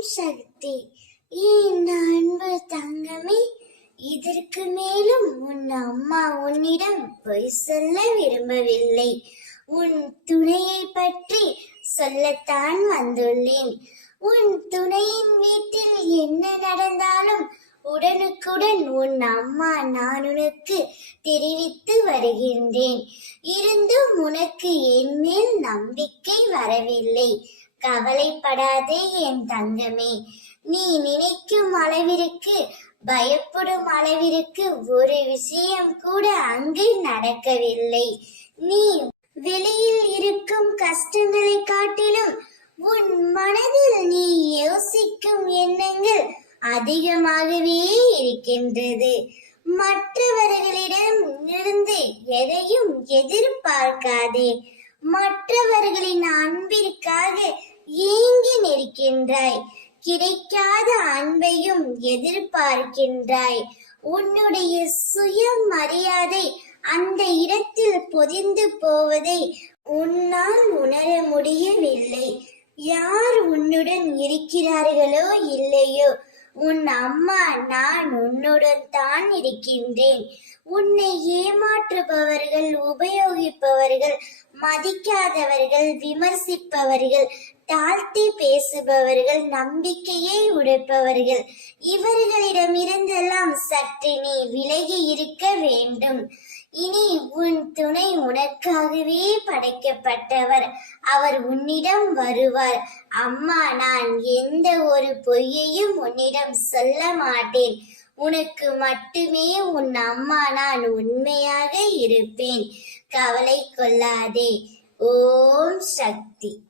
சக்தி. என் அன்பு தங்கமே, இதற்கு மேலும் உன் அம்மா உன்னிடம் பொய் சொல்ல விரும்பவில்லை. உன் துணையை பற்றி சொல்லத்தான் வந்துள்ளேன். உன் துணையின் வீட்டில் என்ன நடந்தாலும் உடனுக்குடன் உன் அம்மா நான் உனக்கு தெரிவித்து வருகின்றேன். இருந்தும் உனக்கு என் மேல் நம்பிக்கை வரவில்லை. கவலைப்படாதே என் தங்கமே. நீ நினைக்கும் அளவிற்கு, பயப்படும் அளவிற்கு ஒரு விஷயம் கூட அங்கு நடக்கவில்லை. நீ வெளியில் இருக்கும் கஷ்டங்களை காட்டிலும் உன் மனதில் நீ யோசிக்கும் எண்ணங்கள் அதிகமாகவே இருக்கின்றது. மற்றவர்களிடம் இருந்து எதையும் எதிர்பார்க்காதே. மற்றவர்களின் அன்பிற்காக ஏங்கி நிற்கின்றாய். கிடைக்காத அன்பையும் எதிர்பார்க்கின்றாய். உன்னுடைய சுயமரியாதை அந்த இடத்தில் பொதிந்து போவதை உன்னால் உணர முடியவில்லை. யார் உன்னுடன் இருக்கிறார்களோ இல்லையோ, உன் அம்மா நான் உன்னுடன் தான் இருக்கின்றேன். உன்னை ஏமாற்றுபவர்கள், உபயோகிப்பவர்கள், மதிக்காதவர்கள், விமர்சிப்பவர்கள், தாழ்த்தி பேசுபவர்கள், நம்பிக்கையை உடைப்பவர்கள், இவர்களிடமிருந்தெல்லாம் சற்று நீ விலகி இருக்க வேண்டும். இனி உன் துணை உனக்காகவே படைக்கப்பட்டவர். அவர் உன்னிடம் வருவார். அம்மா நான் எந்த ஒரு பொய்யையும் உன்னிடம் சொல்ல மாட்டேன். உனக்கு மட்டுமே உன் அம்மா நான் உண்மையாக இருப்பேன். கவலை கொள்ளாதே. ஓம் சக்தி.